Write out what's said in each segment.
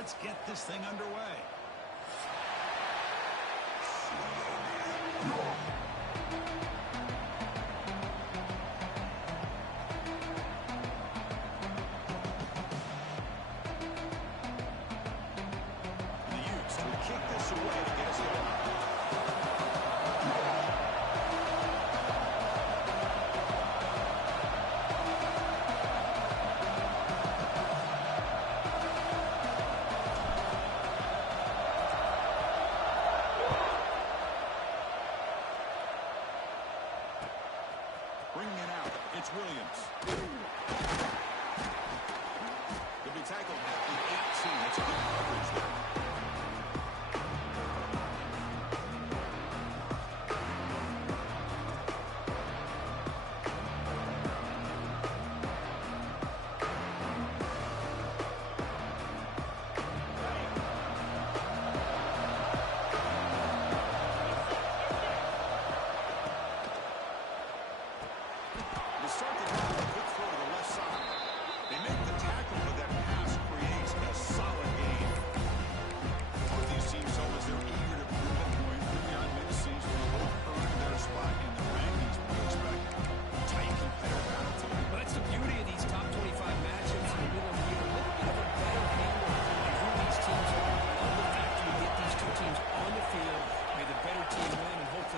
Let's get this thing underway. The Utes will kick this away to get us going. Bringing it out, it's Williams. He'll be tackled at the 18. It's good coverage there.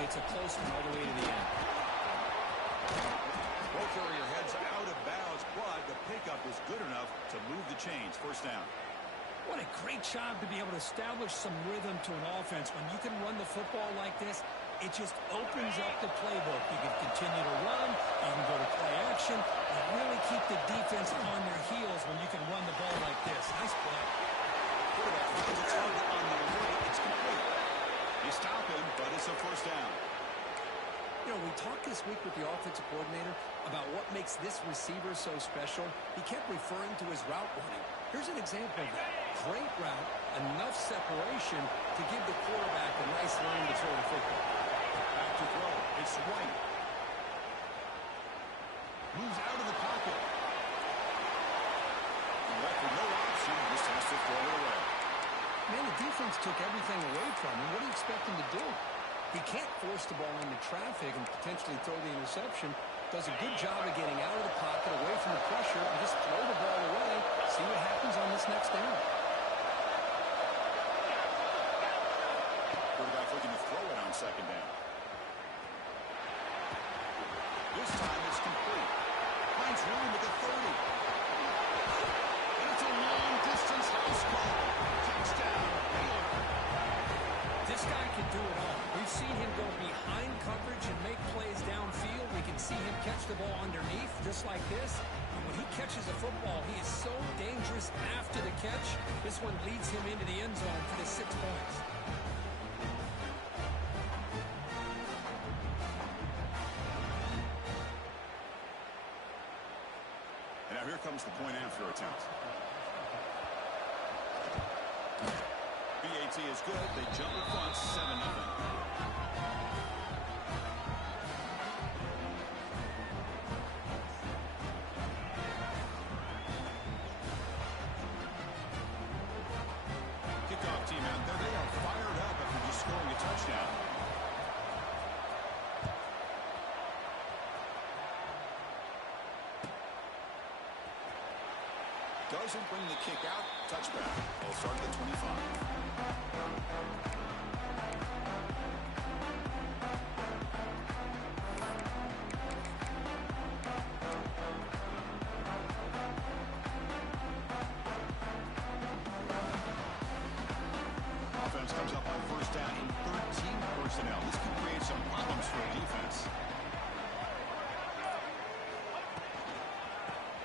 It's a close one all the way to the end. Ball carrier heads out of bounds, but the pickup is good enough to move the chains. First down. What a great job to be able to establish some rhythm to an offense. When you can run the football like this, it just opens up the playbook. You can continue to run, you can go to play action, and really keep the defense on their heels when you can run the ball like this. Nice play. Quarterback finds a target on the way. It's complete. You stop him, but it's a first down. You know, we talked this week with the offensive coordinator about what makes this receiver so special. He kept referring to his route running. Here's an example of that. Great route, enough separation to give the quarterback a nice lane to throw the football. Back to throw. It's White. Moves out of the pocket. Left with no option. Just has to throw it away. Man, the defense took everything away from him. What do you expect him to do? He can't force the ball into traffic and potentially throw the interception. Does a good job of getting out of the pocket, away from the pressure, and just throw the ball away. See what happens on this next down. Quarterback looking to throw it on second down. This time it's complete. Finds room at the 30. And it's a long-distance house call. Touchdown, Baylor. This guy can do it all. We've seen him go behind coverage and make plays downfield. We can see him catch the ball underneath, just like this. And when he catches a football, he is so dangerous after the catch. This one leads him into the end zone for the 6 points. And now here comes the point after attempt. BAT is good. They jump in front, 7-0. Kickoff team out there. They are fired up after just scoring a touchdown. Doesn't bring the kick out. Touchback. They'll start at the 25. Offense comes up on first down in 13 personnel. This could create some problems for a defense.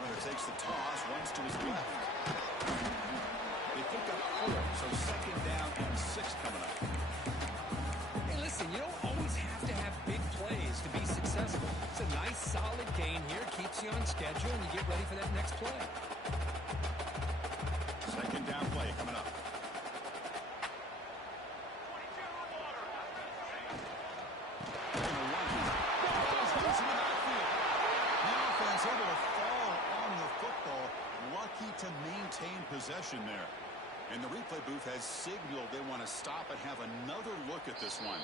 Runner takes the toss, runs to his left. They pick up 4, so second down and 6 coming up. Hey, listen, you don't always have to have big plays to be successful. It's a nice, solid gain here. Keeps you on schedule, and you get ready for that next play. Second down play coming up. Able to fall on the football, lucky to maintain possession there. And the replay booth has signaled they want to stop and have another look at this one.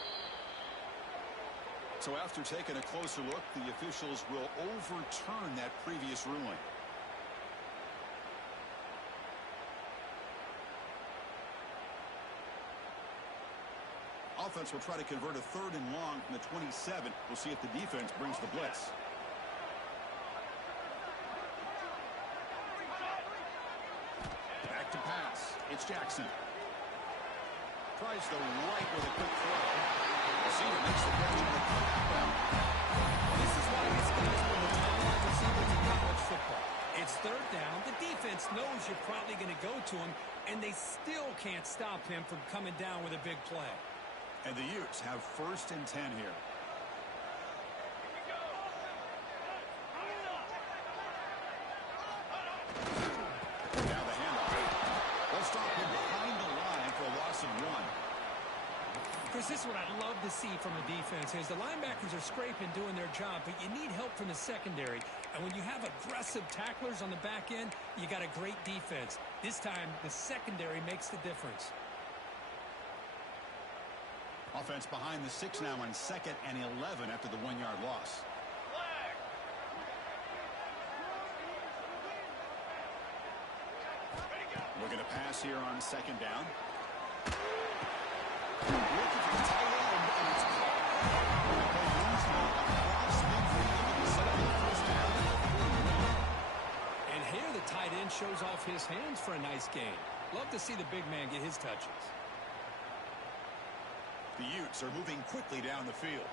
So after taking a closer look, the officials will overturn that previous ruling. Offense will try to convert a 3rd and long from the 27. We'll see if the defense brings the blitz. Back to pass. It's Jackson. Tries the right with a quick throw. Receiver makes the catch on the back. This is why these guys are the top wide receivers in college football. It's 3rd down. The defense knows you're probably going to go to him, and they still can't stop him from coming down with a big play. And the Utes have 1st and 10 here. Now the handoff. They'll stop him behind the line for a loss of 1. Chris, this is what I'd love to see from a defense is the linebackers are scraping, doing their job, but you need help from the secondary. And when you have aggressive tacklers on the back end, you got a great defense. This time, the secondary makes the difference. Offense behind the 6 now on 2nd and 11 after the 1-yard loss. Looking to pass here on 2nd down. Looking for the tight end, and it's caught. They lose now across midfield and set up the 1st down. And here the tight end shows off his hands for a nice gain. Love to see the big man get his touches. The Utes are moving quickly down the field.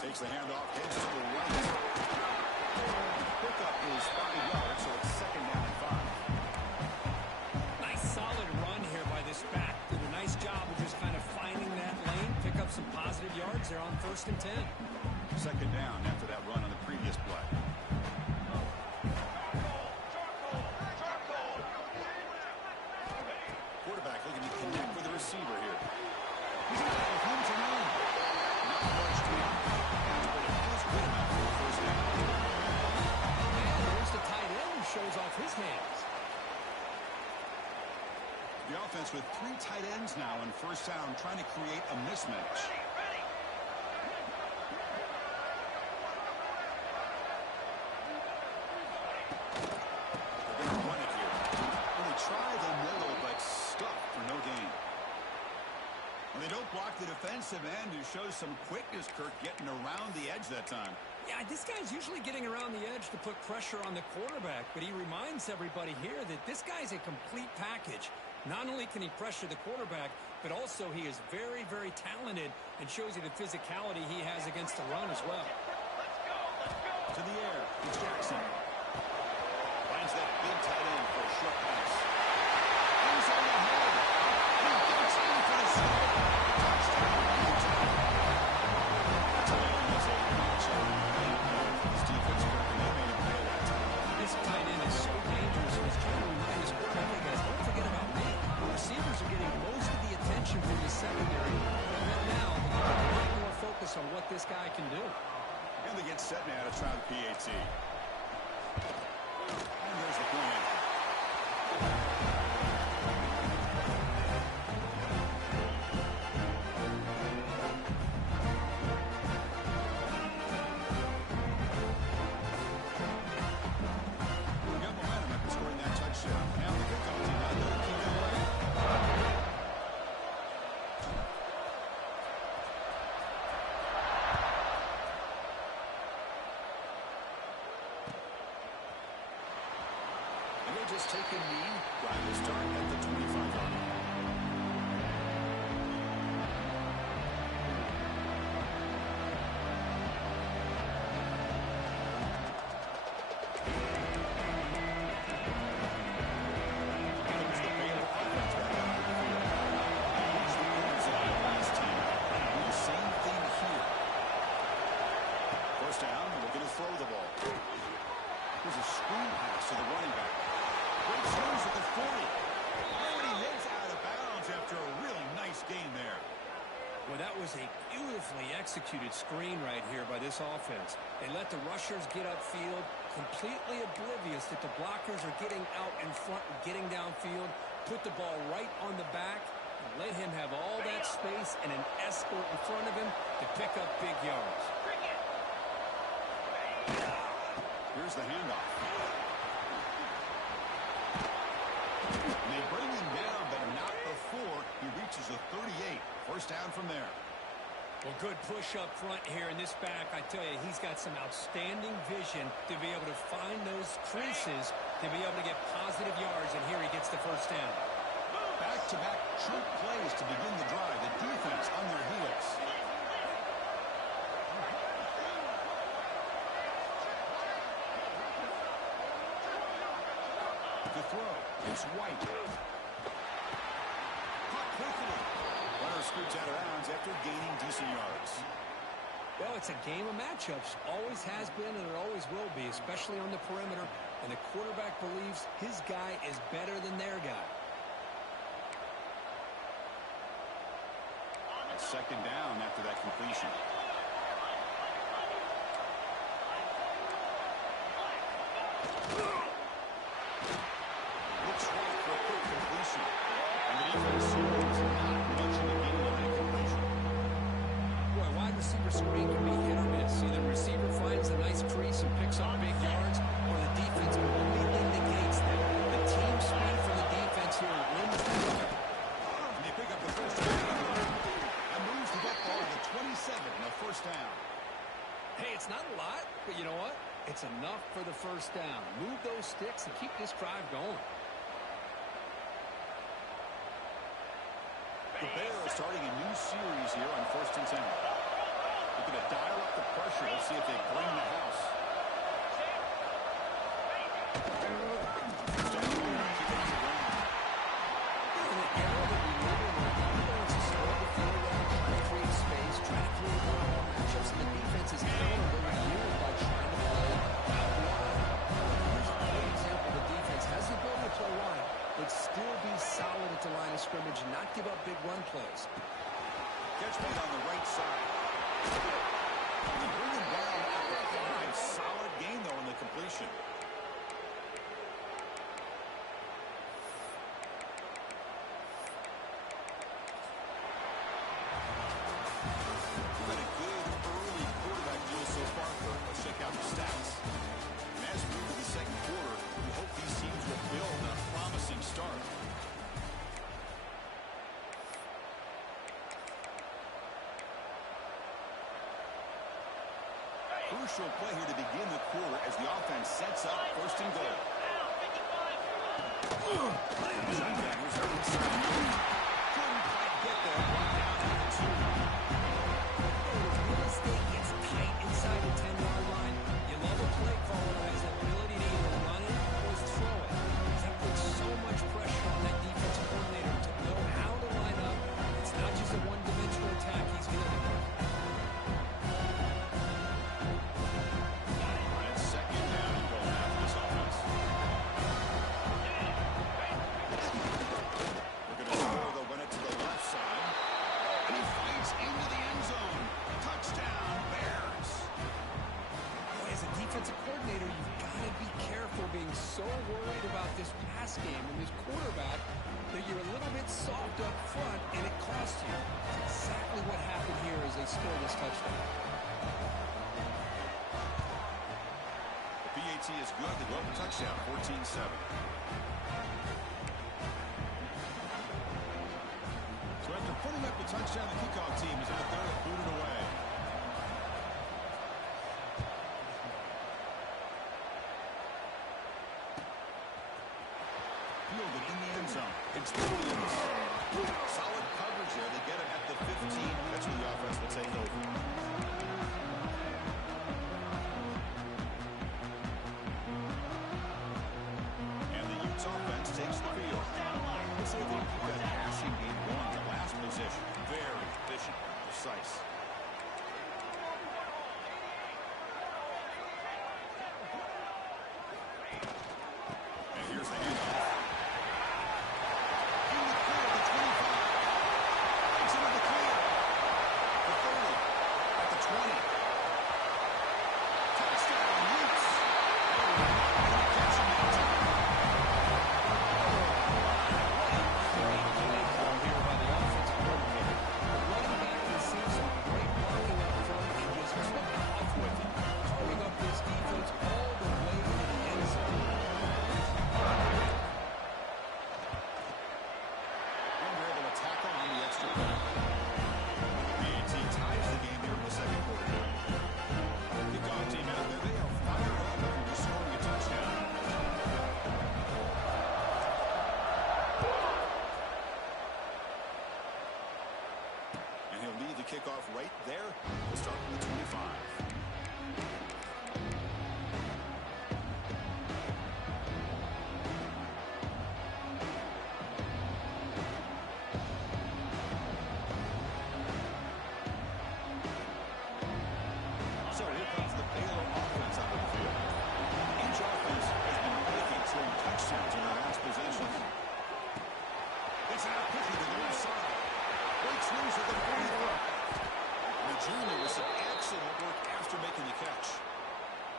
Takes the handoff, heads to the right. Pickup is 5 yards, so it's 2nd down and 5. Nice solid run here by this back. Did a nice job of just kind of finding that lane, pick up some positive yards there on 1st and 10. 2nd down after that run on the previous play. Quarterback looking to connect with the receiver here. He's got a home to run. Not much to him. But it is good enough for the 1st down. And there's the tight end who shows off his hands. The offense with 3 tight ends now on 1st down, trying to create a mismatch. They're going to run it here. Really try the middle, but stuck for no gain. When they don't block the defensive end, who shows some quickness, Kirk, getting around the edge that time. Yeah, this guy's usually getting around the edge to put pressure on the quarterback, but he reminds everybody here that this guy's a complete package. Not only can he pressure the quarterback, but also he is very, very talented and shows you the physicality he has against the run as well. To the air, it's Jackson. Finds that big tight end for a short pass. He's on the head. He gets in for the score. Touchdown, Utah. Tight end is a matchup. This defense working. They made him pay that time. This tight end is so dangerous. He's trying to remind his quarterback, hey guys, don't forget about me. The receivers are getting most of the attention from the secondary. But now, they got a lot more focus on what this guy can do. And they get set now to try the PAT. And there's the point after. Got momentum after scoring that touchdown. Now the kickoff team out there to keep it away. And they just take a knee. Drive will start at the 25-yard line. Here's the Baylor offense back out on the field. Here's the inside last team. And do the same thing here. 1st down, looking to throw the ball. Here's a screen pass to the running back. Great throws at the 40. Already hits out of bounds after a really nice game there. Well, that was a beautiful Beautifully executed screen right here by this offense. They let the rushers get upfield, completely oblivious that the blockers are getting out in front and getting downfield. Put the ball right on the back and let him have all that space and an escort in front of him to pick up big yards. Here's the handoff. And they bring him down, but not before he reaches the 38. First down from there. Well, good push up front here in this back. I tell you, he's got some outstanding vision to be able to find those creases to be able to get positive yards, and here he gets the first down. Back-to-back chunk plays to begin the drive. The defense on their heels. The throw. It's White. Caught quickly. Runner scoots out of bounds after gaining decent yards. Well, it's a game of matchups. Always has been, and it always will be, especially on the perimeter. And the quarterback believes his guy is better than their guy. A second down after that completion. Looks right for a quick completion. And the defense is not much of a gain on that completion. Boy, wide receiver screen can be hit or miss. Either the receiver finds a nice crease and picks up big yards, or the defense completely negates them. The team speed from the defense here wins the game. And they pick up the first down. And moves the football to the 27 and a first down. Hey, it's not a lot, but you know what? It's enough for the first down. Move those sticks and keep this drive going. The Bears starting a new series here on 1st and 10. Looking to dial up the pressure. Let's see if they bring the house. Scrimmage and not give up big run plays. Catch made on the right side. They bring him down at the 5. Solid gain, though, in the completion. We've had a good early quarterback deal so far. Let's check out the stats. And as we move to the second quarter, we hope these teams will build on a promising start. Crucial play here to begin the quarter as the offense sets up 1st and goal. Shotgunners are inside. Couldn't quite get there. Down at the 2. Real estate gets tight inside the 10-yard line. You love a play caller who has the ability to either run it or throw it. That puts so much pressure on that defensive coordinator to know how to line up. It's not just a one-dimensional attack he's dealing with. So worried about this pass game and this quarterback that you're a little bit soft up front and it costs you. That's exactly what happened here as they score this touchdown. The PAT is good. They go up a touchdown, 14-7. So after putting up the touchdown, the kickoff team is out there to boot it away. Fielded in the end zone. It's Williams. Solid coverage there. They get him at the 15. That's where the offense will take over. And the Utes offense takes the field. Let's see if they can keep that passing game going. The last possession. Very efficient, precise. And here's the handoff. In the clear, the 25. It's into the clear. The 30. kickoff right there. We'll start from the 25. So here comes the Baylor offense out of the field. Each offense has been breaking through touchdowns in their last possession. It's out quickly to the left side. Breaks loose at the 45. Junior with some excellent work after making the catch.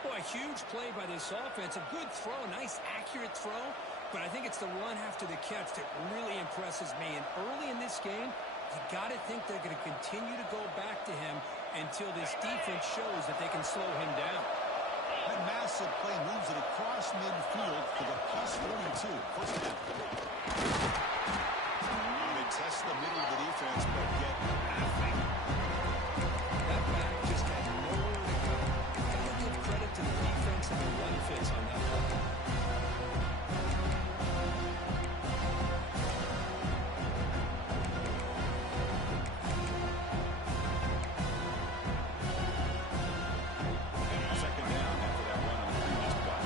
Boy, a huge play by this offense. A good throw, nice accurate throw. But I think it's the run after the catch that really impresses me. And early in this game, you got to think they're going to continue to go back to him until this defense shows that they can slow him down. That massive play moves it across midfield for the plus 42. First down. They test the middle of the defense, but get nothing. That back just had nowhere to go. Got to give credit to the defense and the run fits on that play. Second down after that run on the previous play.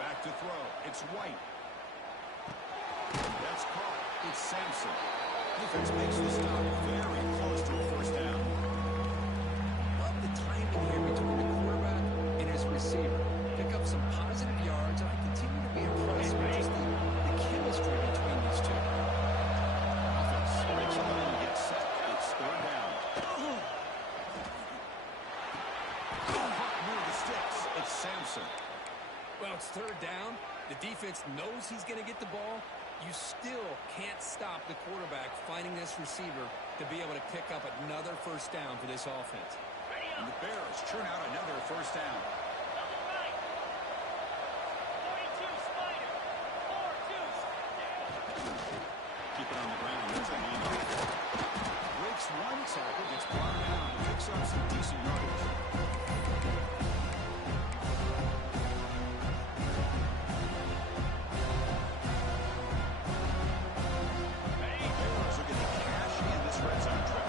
Back to throw. It's White. That's caught. It's Sampson. Defense makes the stop very close to a first down. Love the timing here between the quarterback and his receiver. Pick up some positive yards, and I continue to be impressed with just the chemistry between these two. Offense breaks a line and gets set. It's third down. Caught near the sticks. It's Sampson. Well, it's third down. The defense knows he's going to get the ball. You still can't stop the quarterback finding this receiver to be able to pick up another first down for this offense. And the Bears churn out another first down. Keep it on the ground. There's a handoff. Breaks one tackle, gets brought down, picks up some decent yardage. Bears are going to cash in this red zone trip.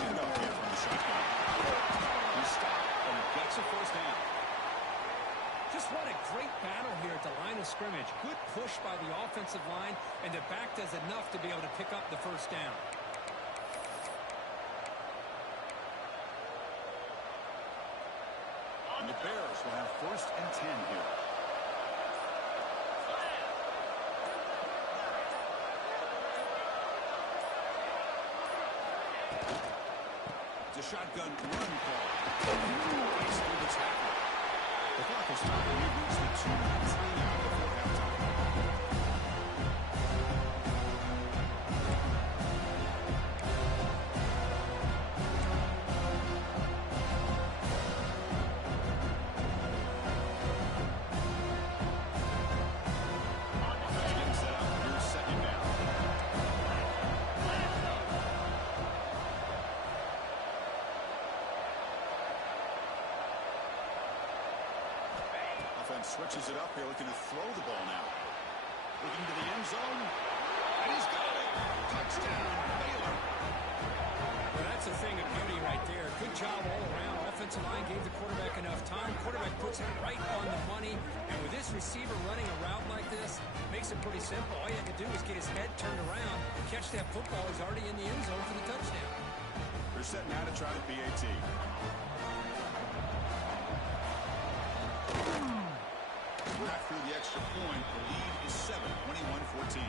Handoff here from the shotgun. He stopped and gets a first down. Just what a great battle here at the line of scrimmage. Good push by the offensive line, and the back does enough to be able to pick up the first down. And the Bears will have first and 10 here. It's a shotgun run call. He's able to tackle. The clock is stopped. We've reached the 2-3 now before halftime. Offense getting set up. Here's second down. Offense switches it up here, looking to throw the ball now. Looking to the end zone, and he's got it. Touchdown, Baylor. Well, that's a thing of beauty right there. Good job all around. Offensive line gave the quarterback enough time. Quarterback puts it right on the money. And with this receiver running a route like this, makes it pretty simple. All you have to do is get his head turned around, catch that football. He's already in the end zone for the touchdown. They're setting out to try the PAT. Back through the extra point. The lead is 7, 21-14.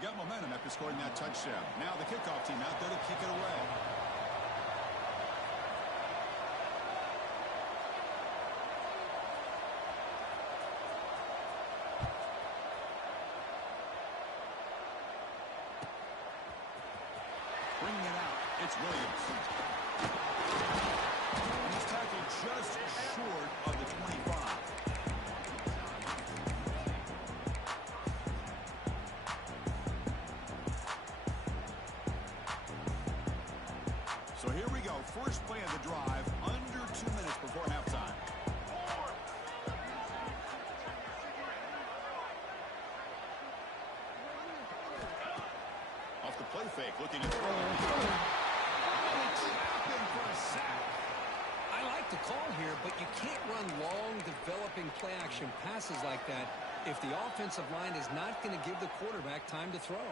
Got momentum after scoring that touchdown. Now the kickoff team out there to kick it away. It's Williams. And he's tackled just short of the 25. So here we go. First play of the drive, under 2 minutes before halftime. Off the play fake, looking to throw. Trapping for a sack. I like the call here, but you can't run long, developing play-action passes like that if the offensive line is not going to give the quarterback time to throw.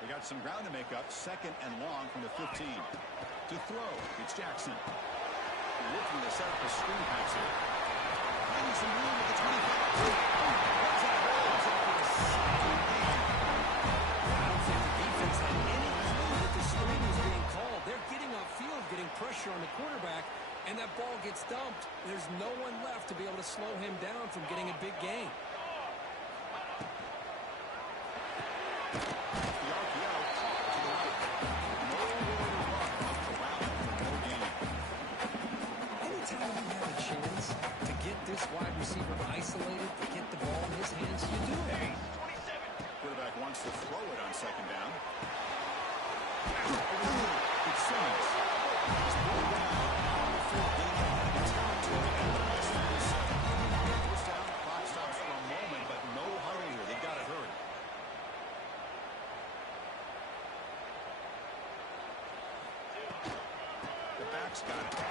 They got some ground to make up. Second and long from the 15. To throw, it's Jackson. Looking to set up a screen pass here. Finding some room at the 25. What's that ball? It's up for a second game. I don't think the defense had any clue that the screen was being called. They're getting upfield, getting pressure on the quarterback, and that ball gets dumped. There's no one left to be able to slow him down from getting a big gain. This wide receiver isolated to get the ball in his hands, you do it. Quarterback wants to throw it on second down. It's Simmons. He's pulled down on the field, getting out of territory at the rest of this. First down, clock stops for a moment, but no hurry here. They've got to hurry. The back's got it.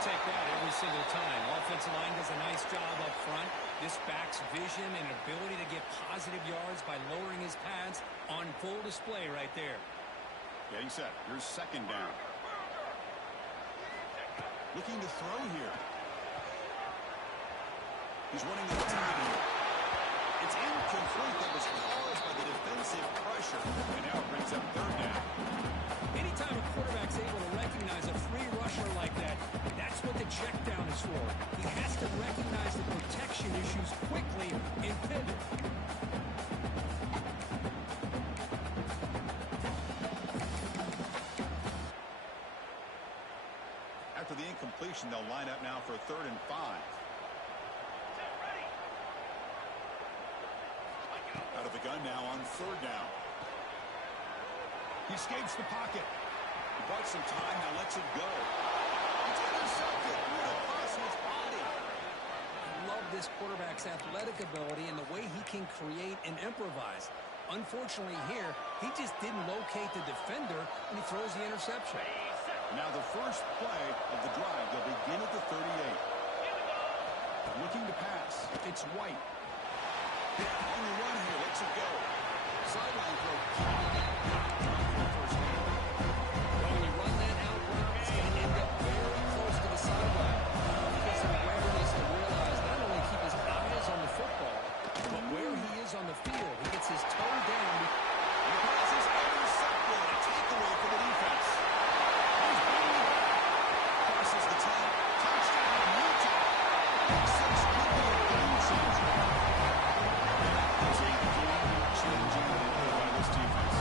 Take that every single time. Offensive line does a nice job up front. This back's vision and ability to get positive yards by lowering his pads on full display right there. Getting set. Here's second down. Looking to throw here. He's running the time here. It's incomplete. That was caused by the defensive pressure. And now it brings up third down. Anytime a quarterback's able to recognize a free rusher like that, that's what the check down is for. He has to recognize the protection issues quickly and pivot. After the incompletion, they'll line up now for a 3rd and 5. Out of the gun now on 3rd down. He escapes the pocket. He bought some time, now lets it go. It's intercepted right across his body. I love this quarterback's athletic ability and the way he can create and improvise. Unfortunately here, he just didn't locate the defender when he throws the interception. Now the first play of the drive, they'll begin at the 38. Looking to pass. It's White. On the run here, lets it go. Sideline throw. When you run that out route, it's going to end up very close to the sideline. He gets some awareness to realize not only keep his eyes on the football, but where he is on the field. He gets his toe down. The pass is intercepted. A takeaway for the defense. Crosses the 10. Touchdown, Utah. Six could be a game changer. It's a game-changing play by this defense.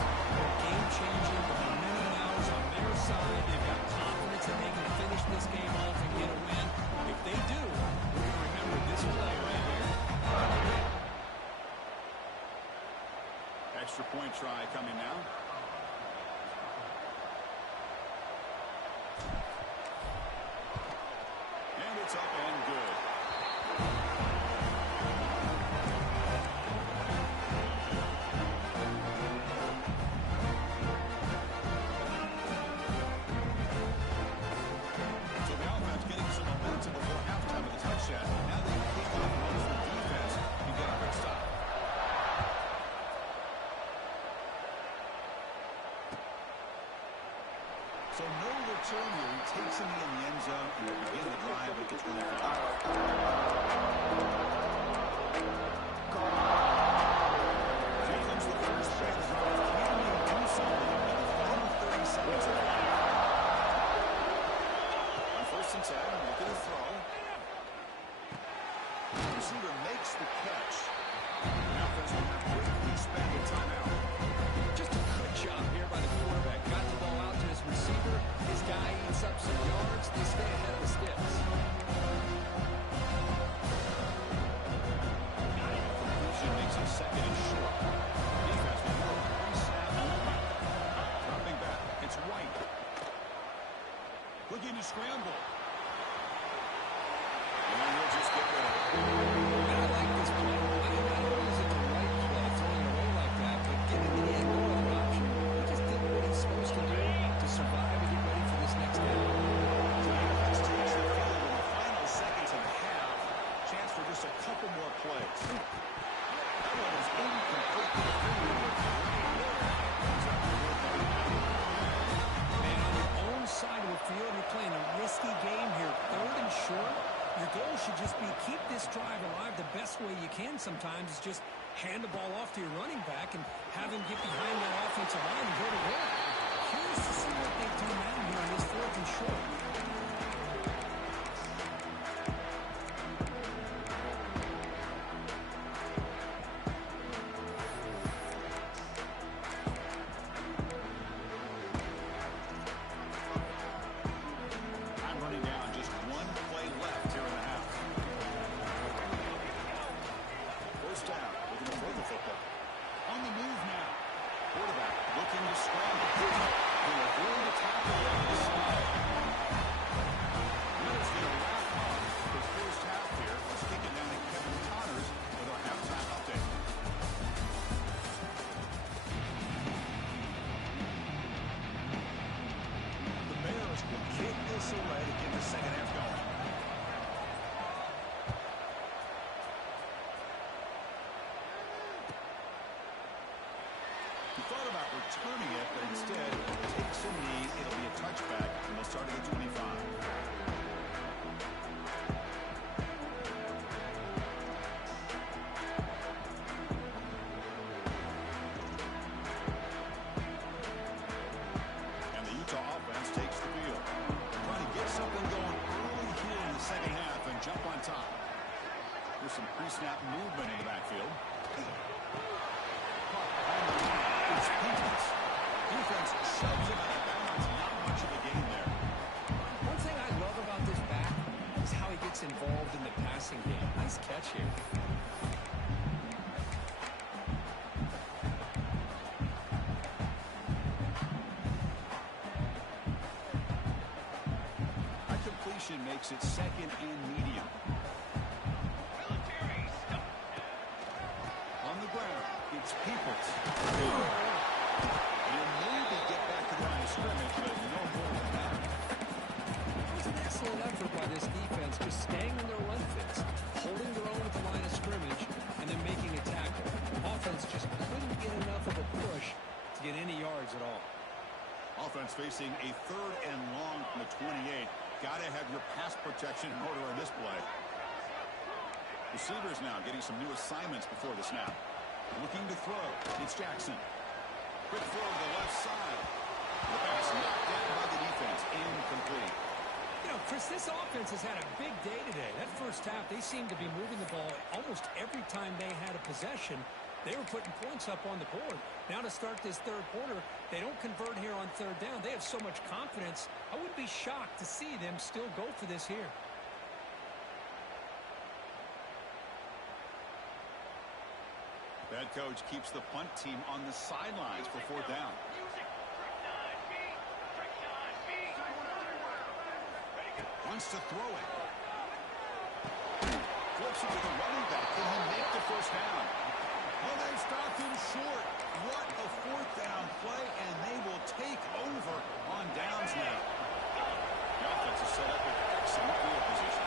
Game-changing with many hours on their side. They've got confidence that they can finish this game off and get a win. If they do, we're going to remember this play right here. Extra point try coming now. And it's up and good. So the offense getting some momentum before halftime with a touchdown. Now they can kick off runs for defense and get a quick stop. So no return here. He takes him in the end zone and will begin the drive at the 25. Here comes the first play of the drive. Can they do something in the final 30 seconds of the game? On 1st and 10, looking to throw. The receiver makes the catch. The offense will have quickly spend a timeout. Just a good job here. looking to scramble. And he'll just get rid of it. And I like this play. Not only is it the right play, throwing it away like that, but giving the end no other option. He just did what he's supposed to do to survive and get ready for this next down. So the offense takes the field in the final seconds of the half. Chance for just a couple more plays. That one is incomplete. Man, on your own side of the field, you're playing a risky game here. 3rd and short. Your goal should just be keep this drive alive the best way you can sometimes is just hand the ball off to your running back and have him get behind that offensive line and go to work. Curious to see what they do now here on this 4th and short. Thought about returning it, but instead takes a knee. It'll be a touchback, and they'll start at the 25. And the Utah offense takes the field. Trying to get something going early here in the second half and jump on top. There's some pre-snap movement in the backfield. Defense shoves him out of bounds. Not much of a gain there. One thing I love about this back is how he gets involved in the passing game. Nice catch here. That completion makes it 2nd and medium. On the ground, it's Peoples. He'll maybe get back to the line of scrimmage, but no more than that. It was an excellent effort by this defense, just staying in their run fits, holding their own at the line of scrimmage, and then making a tackle. Offense just couldn't get enough of a push to get any yards at all. Offense facing a 3rd and long from the 28. Got to have your pass protection in order on this play. Receivers now getting some new assignments before the snap. Looking to throw. It's Jackson. Quick throw to the left side. The pass knocked down by the defense. Incomplete. You know, Chris, this offense has had a big day today. That first half, they seemed to be moving the ball almost every time they had a possession. They were putting points up on the board. Now to start this 3rd quarter, they don't convert here on 3rd down. They have so much confidence. I wouldn't be shocked to see them still go for this here. The head coach keeps the punt team on the sidelines for 4th down. Wants to throw it. Flips it to the running back. Can he make the first down? Well, they stopped him short. What a 4th down play, and they will take over on downs now. The offense is set up with excellent field position.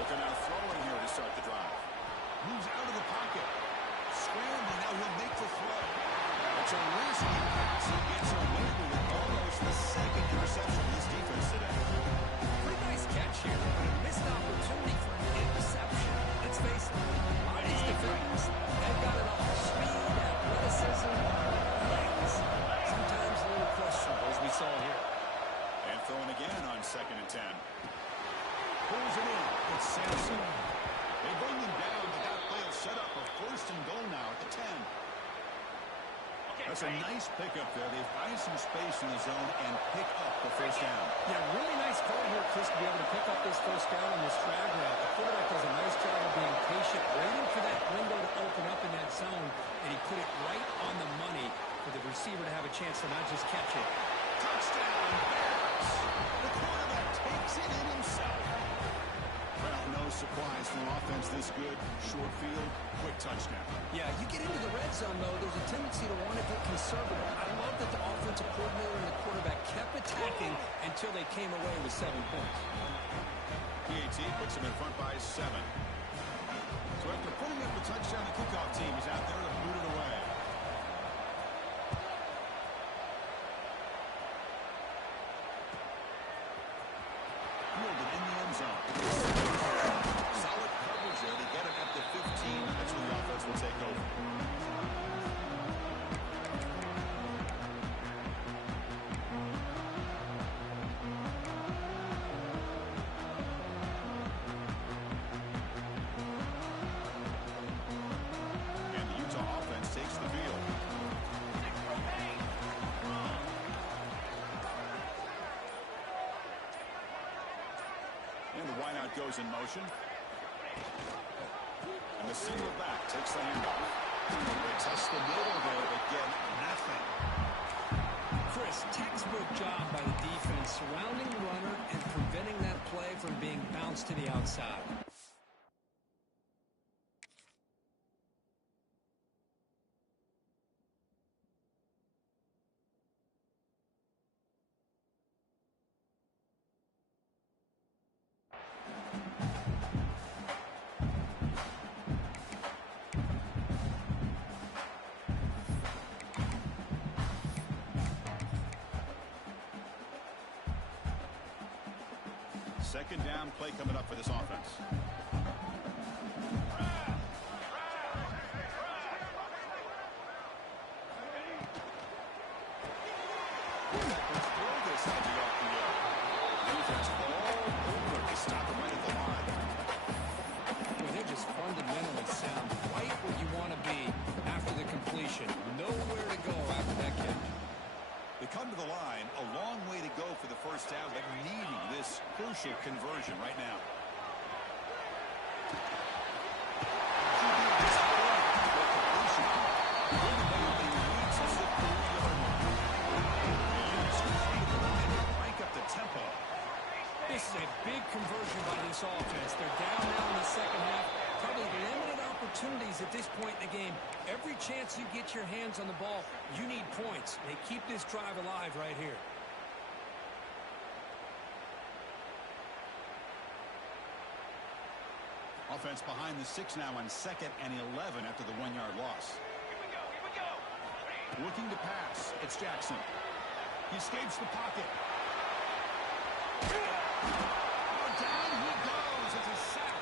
Looking out throwing here to start the drive. Moves out of the pocket. Scrambling. Now he'll make the throw. It's a risky pass. He gets away with it. Almost the 2nd interception of this defense today. Pretty nice catch here, but a missed opportunity for an interception. Let's face it, a lot of these defenders, they've got it all. Speed, athleticism, legs. Sometimes a little questionable, as we saw here. And throwing again on 2nd and 10. Pulls it in. It's Sampson. They bring him down, but that play will set up a 1st and goal now at the 10. That's a nice pickup there. They find some space in the zone and pick up the first down. Yeah, really nice call here, Chris, to be able to pick up this first down on this drag route. The quarterback does a nice job of being patient, waiting for that window to open up in that zone, and he put it right on the money chance to not just catch it. Touchdown, Bears. The quarterback takes it in himself. Well, no surprise for an offense this good. Short field, quick touchdown. Yeah, you get into the red zone, though, there's a tendency to want to get conservative. I love that the offensive coordinator and the quarterback kept attacking until they came away with 7 points. PAT puts him in front by 7. So after putting up the touchdown, the kickoff team is out there to boot it away. Fielded in the end zone. Solid coverage there to get him at the 15. That's where the offense will take over. And the Utah offense takes the field. And the wideout goes in motion. And the single back takes the handoff. They test the middle there, but get nothing. Chris, textbook job by the defense surrounding the runner and preventing that play from being bounced to the outside. Second down play coming up for this offense. Let's throw this out the RPO. Defense all over it to stop it right at the line. Well, they're just fundamentally sound, right where you want to be after the completion. Nowhere to go after that catch. They come to the line, a long way to go for the first down, but needing this crucial conversion right now. Crank up the tempo. This is a big conversion by this offense. They're down now in the second half. Probably limited opportunities at this point in the game. Every chance you get your hands on the ball, you need points. They keep this drive alive right here. Offense behind the 6 now on 2nd and 11 after the 1-yard loss. Here we go. Looking to pass. It's Jackson. He escapes the pocket. Down he goes. It's a sack.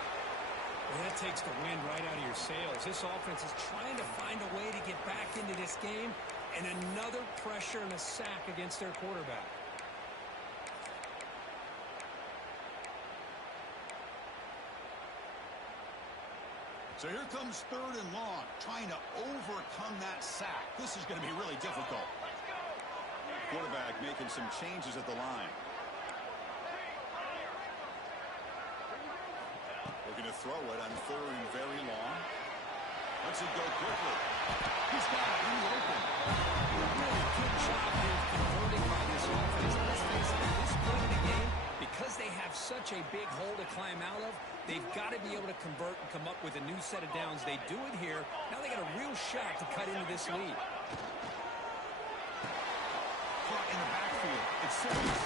Well, that takes the wind right out of your sails. This offense is trying to find a way to get back into this game, and another pressure and a sack against their quarterback. So here comes 3rd and long, trying to overcome that sack. This is going to be really difficult. Quarterback making some changes at the line. Looking to throw it on 3rd and very long. Lets it go quickly. He's got it in the open. Really good job here converting by this offense. Let's face it, at this point in the game, because they have such a big hole to climb out of, they've got to be able to convert and come up with a new set of downs. They do it here. Now they got a real shot to cut into this lead. Caught in the backfield. It's Simmons.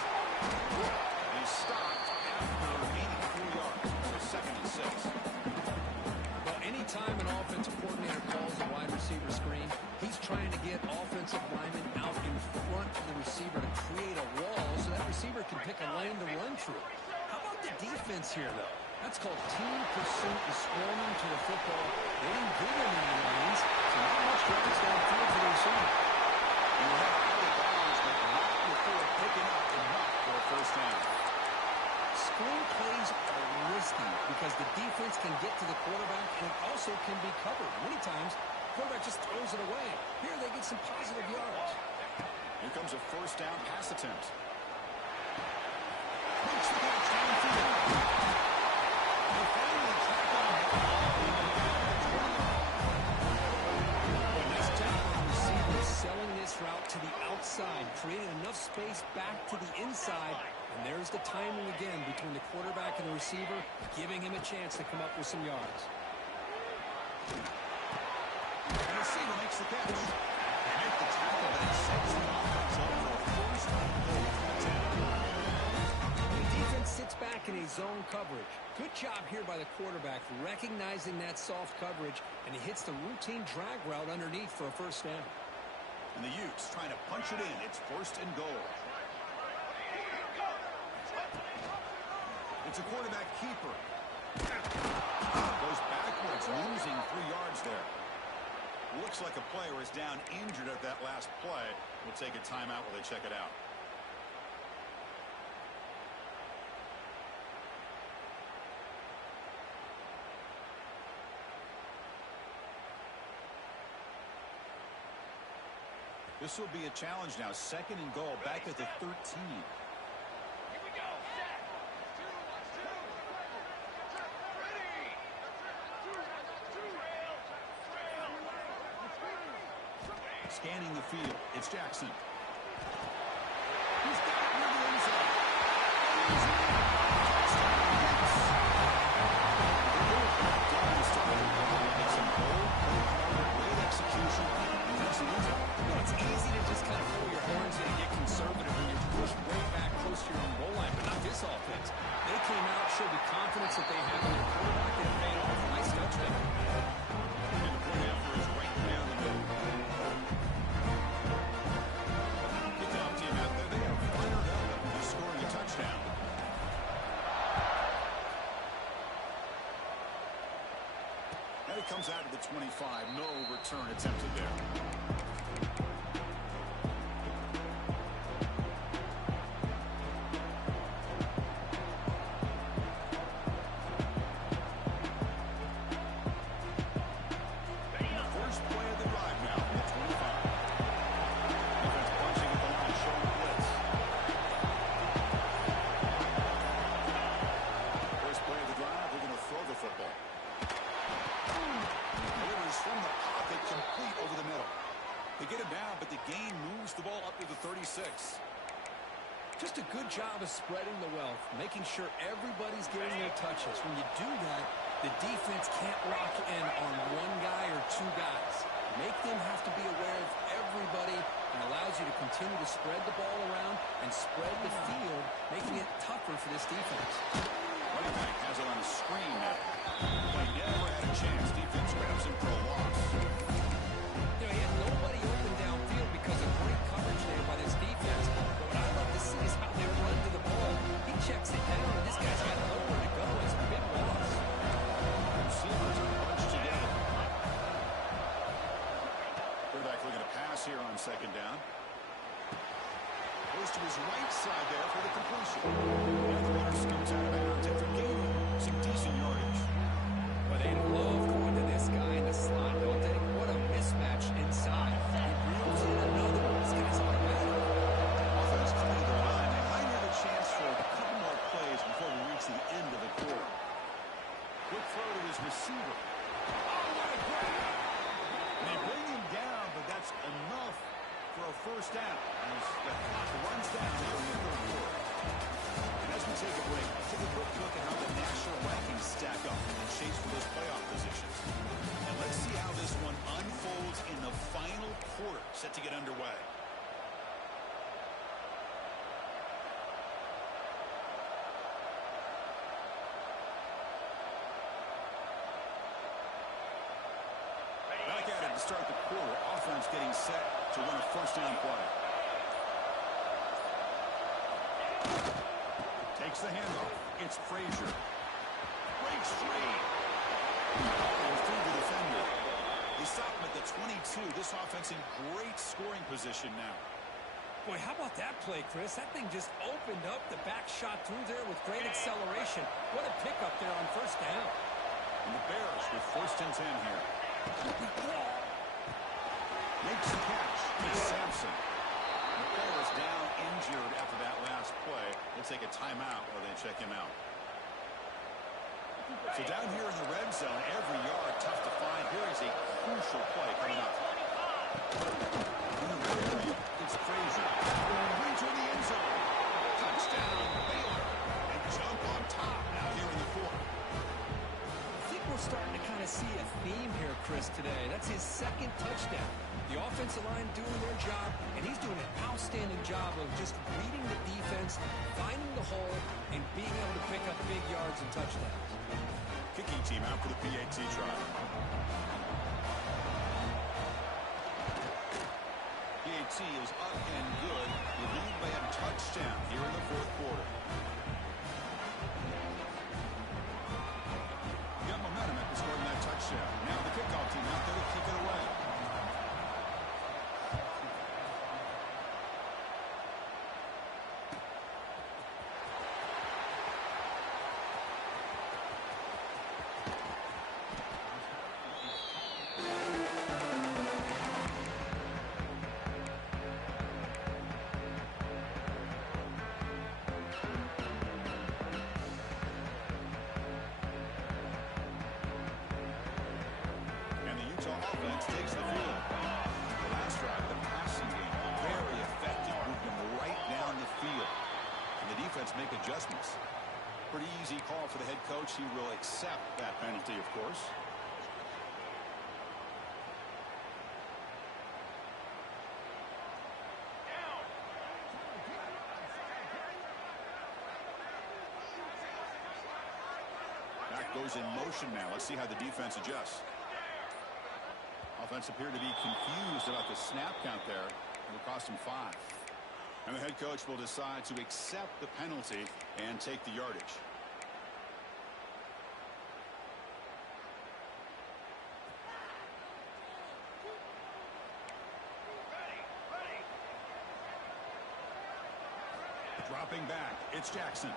And he's stopped after 84 yards. So 2nd and 6. Well, anytime an offensive coordinator calls a wide receiver screen, he's trying to get offensive linemen out in front of the receiver to create a wall so that receiver can pick a lane to run through. How about the defense here, though? That's called team pursuit and swarming to the football. They didn't give him any lanes, so not much yards downfield for the receiver. And you have out of bounds, but not before picking up enough for a first down. Screen plays are risky because the defense can get to the quarterback and it also can be covered. Many times, the quarterback just throws it away. Here they get some positive yards. Here comes a first down pass attempt. Makes the catch downfield. They finally track on the ball. Nice job on the receiver selling this route to the outside. space back to the inside. And there's the timing again between the quarterback and the receiver, giving him a chance to come up with some yards. And the receiver makes the catch. They make the tackle, but it sends the offense over a first and goal from the 10. The defense sits back in a zone coverage. Good job here by the quarterback, recognizing that soft coverage, and he hits the routine drag route underneath for a first down. And the Utes trying to punch it in. It's first and goal. It's a quarterback keeper. Goes backwards, losing 3 yards there. Looks like a player is down injured at that last play. We'll take a timeout while they check it out. This will be a challenge now. Second and goal, back at the 13. Scanning the field, it's Jackson. He's got it near the end zone. Great execution. It's easy to just kind of pull your horns in and get conservative when you're pushed way back close to your own goal line, but not this offense. They came out, showed the confidence that they have in their quarterback, and it paid off. Nice touchdown. And the point after is right down the middle. Kickoff team out there, they are fired up. They're scoring a touchdown. And it comes out of the 25. No return attempted there. Just a good job of spreading the wealth, making sure everybody's getting their touches. When you do that, the defense can't lock in on one guy or two guys. Make them have to be aware of everybody and allows you to continue to spread the ball around and spread the field, making it tougher for this defense. Running back has it on a screen now. They never had a chance. Defense grabs him for a loss. You know, he had nobody open downfield because of great coverage there by this defense. But what I love to see is how they run to the ball. He checks it down, and this guy's got nowhere to go. It's a big loss. Receivers are bunched together. Quarterback looking to pass here on second down. Goes to his right side there for the completion. And the runner scoots out of bounds after gaining some decent yardage. But they love going to this guy in the slot, don't they? What a mismatch inside. He reels in another one. This guy's automatic. Offense coming to the line. They might have a chance for a couple more plays before we reach the end of the quarter. Quick throw to his receiver. Oh, what a grab! They bring him down, but that's enough for a first down. As the clock runs down here in the third quarter. And as we take a break, take a quick look at how the national rankings stack up in the chase for those playoff positions. And let's see how this one unfolds in the final quarter set to get underway. Back at it to start the quarter. Offense getting set to run a first down play. Takes the handoff. It's Frazier. Breaks free. Goes through the defender. They stop him at the 22. This offense in great scoring position now. Boy, how about that play, Chris? That thing just opened up. The back shot through there with great acceleration. What a pickup there on first down. And the Bears with first and 10 here. Makes the catch. It's Sampson. The player is down injured after that last play. They'll take a timeout while they check him out. So down here in the red zone, every yard tough to find. Here is a crucial play coming up. In the rear view, it's Frazier. Into the end end zone. Touchdown, Baylor. They jump on top now here in the fourth. I think we're starting to kind of see a theme here, Chris, today. That's his second touchdown. The offensive line doing their job, and he's doing an outstanding job of just reading the defense, finding the hole, and being able to pick up big yards and touchdowns. Kicking team out for the PAT try. PAT is up and good. You lead by a touchdown here in the fourth quarter. You got momentum after scoring that touchdown. Now the kickoff team out there to kick it away. Offense takes the field. The last drive, the passing game, very effective. Moved them right down the field. And the defense make adjustments. Pretty easy call for the head coach. He will accept that penalty, of course. That goes in motion now. Let's see how the defense adjusts. Offense appeared to be confused about the snap count there. It will cost him 5. And the head coach will decide to accept the penalty and take the yardage. Dropping back, it's Jackson.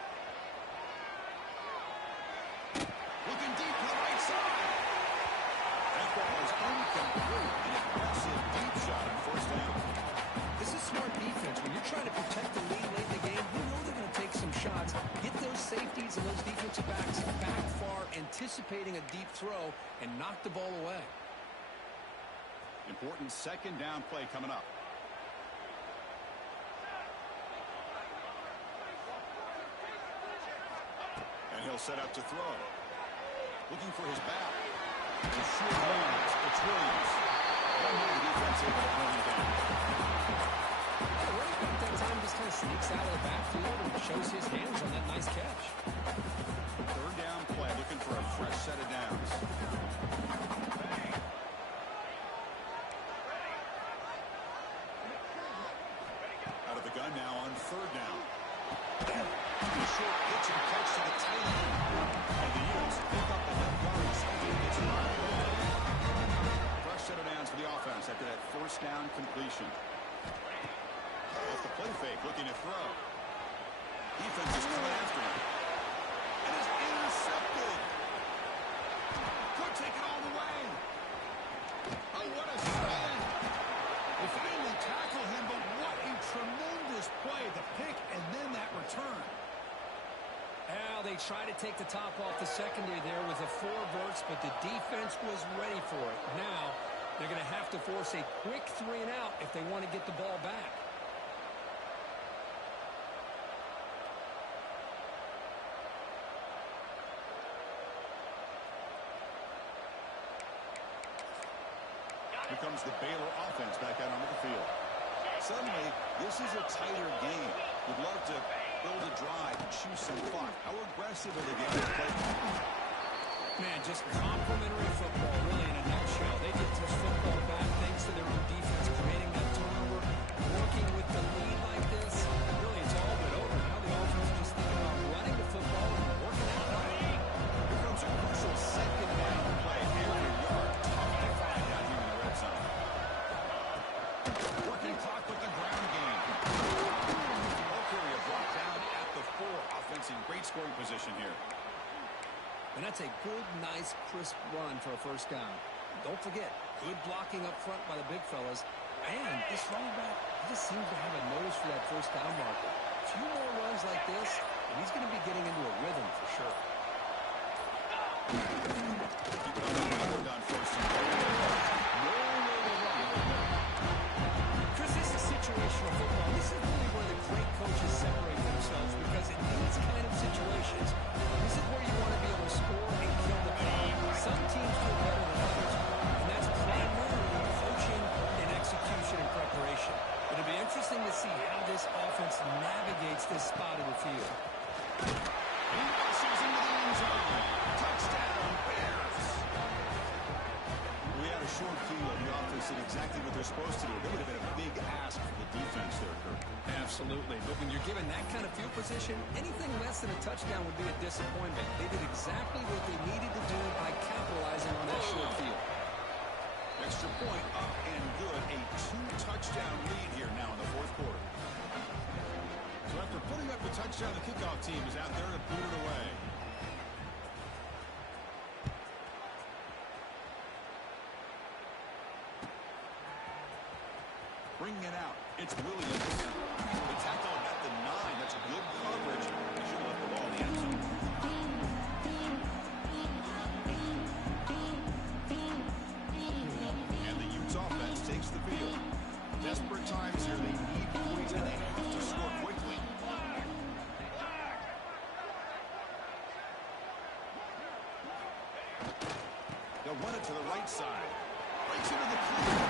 Looking deep to the right side. That ball is incomplete. An aggressive deep shot on first down. This is smart defense. When you're trying to protect the lead late in the game, you know they're going to take some shots, get those safeties and those defensive backs back far, anticipating a deep throw, and knock the ball away. Important second down play coming up. And he'll set up to throw. Looking for his back. It's Williams. It's Williams. The defense able to bring him down. The running back that time just kind of sneaks out of the backfield and shows his hands on that nice catch. Third down play, looking for a fresh set of downs. Out of the gun now on third down. A short pitch and catch to the tight end. And the Eagles pick up the left guard. Fresh set of downs for the offense after that first down completion. Off the play fake, looking to throw. Defense is coming after him. It is intercepted. Could take it all the way. Oh, what a stand. They finally tackle him, but what a tremendous play. The pick and then that return. Well, they tried to take the top off the secondary there with the 4 verts, but the defense was ready for it. Now, they're going to have to force a quick 3 and out if they want to get the ball back. Here comes the Baylor offense back out onto the field. Suddenly, this is a tighter game. Would love to build a drive and choose some clock. How aggressive are they getting to play? Man, just complimentary football, really, in a nutshell. They get this football back thanks to their own defense, creating that turnover, working with the lead like this. Really, it's all but over. Now the offense is just thinking about running the football and working out the play. Here comes a crucial second down play. Area yard. Tough to find down here in the red zone. Working clock with the ground game. Area brought down at the 4. Offense in great scoring position here. And that's a good, nice, crisp run for a first down. Don't forget, good blocking up front by the big fellas. And this running back, he just seems to have a nose for that first down marker. A few more runs like this, and he's going to be getting into a rhythm for sure. Keep it on first and goal. Chris, this is situational football. This is really where the great coaches they're supposed to do. That would have been a big ask for the defense there, Kirk. Absolutely. But when you're given that kind of field position, anything less than a touchdown would be a disappointment. They did exactly what they needed to do by capitalizing on that short field. Extra point up and good. A 2-touchdown lead here now in the fourth quarter. So after putting up the touchdown, the kickoff team is out there to boot it away. Bringing it out. It's Williams. The tackle at the 9. That's a good coverage. They should have left the ball in the end zone. And the Utes offense takes the field. Desperate times here. They need points and they have to score quickly. They'll run it to the right side. Breaks into the clear.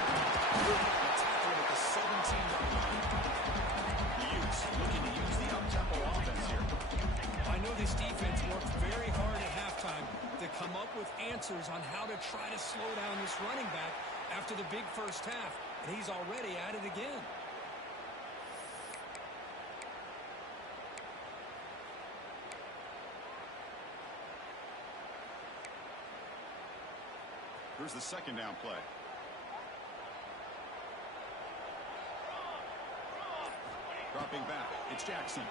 The tackle at the 17-yard line. The Utes looking to use the up-tempo offense here. I know this defense worked very hard at halftime to come up with answers on how to try to slow down this running back after the big first half, and he's already at it again. Here's the second down play. Dropping back. It's Jackson.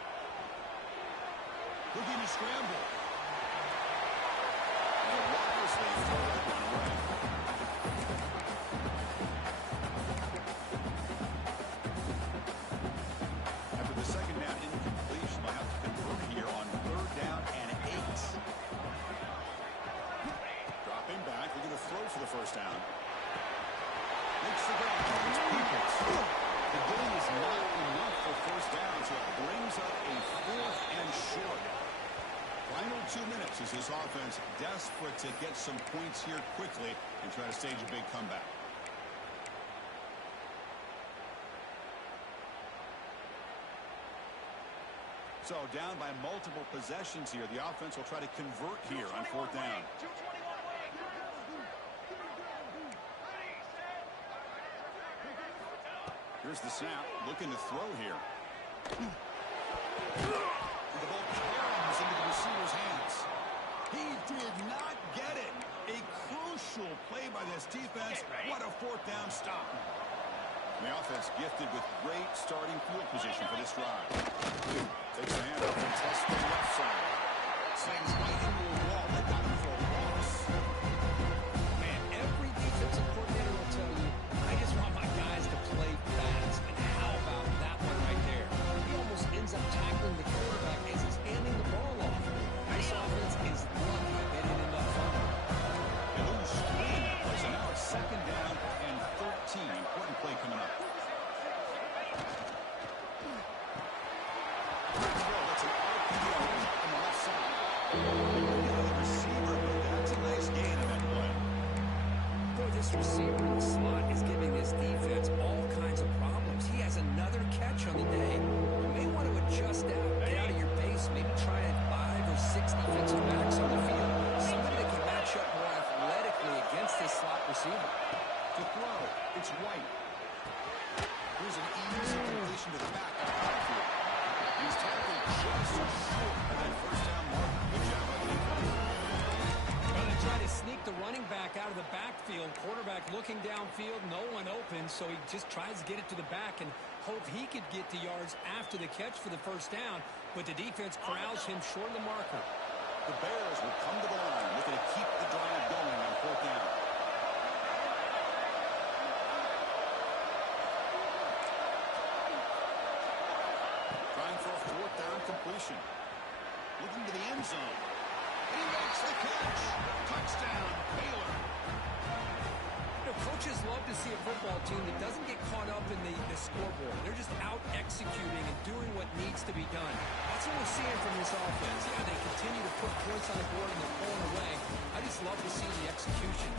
Looking to scramble. And wisely throw that one away. After the second down incompletion, they'll have to convert here on 3rd down and 8. Dropping back. Looking to throw for the first down. Makes the grab. It's Peoples. The gain is not enough for first down, so it brings up a 4th and short. Final 2 minutes as this offense desperate to get some points here quickly and try to stage a big comeback. So down by multiple possessions here. The offense will try to convert here on 4th down. Here's the snap, looking to throw here. The ball caroms into the receiver's hands. He did not get it. A crucial play by this defense. What a 4th down stop. And the offense gifted with great starting field position for this drive. Takes the handoff and tests the left side. Slings right into a wall. They got him for a loss. Man, every defensive coordinator will tell you, I just want my guys to play fast. And how about that one right there? He almost ends up tackling the quarterback as he's handing the ball off. This offense is lucky they didn't end up fumble. They lose 3 in that play, so now it's 2nd down and 13. Important play coming up. That's an RPO on the left side. The receiver, but that's a nice gain in that play. Boy, this receiver in the slot is giving this defense all kinds of problems. He has another catch on the day. You may want to adjust out, get out of your base, maybe try 5 or 6 defensive backs on the field. Somebody that can match up more athletically against this slot receiver. To throw, it's White. Here's an easy completion to the back of the backfield. He's tackled just short of that first down mark. Good job by the defense. Well, they try to sneak the running back out of the backfield. Quarterback looking downfield, no one open, so he just tries to get it to the back and hope he could get the yards after the catch for the first down, but the defense corrals him short of the marker. The Bears will come to the line, looking to keep the drive going on 4th down. Trying for a 4th down completion. Looking to the end zone. He makes the catch. Touchdown, Baylor. You know, coaches love to see a football team that doesn't get caught up in the scoreboard. They're just out executing and doing what needs to be done. That's what we're seeing from this offense. Yeah, they continue to put points on the board and they're pulling away. I just love to see the execution.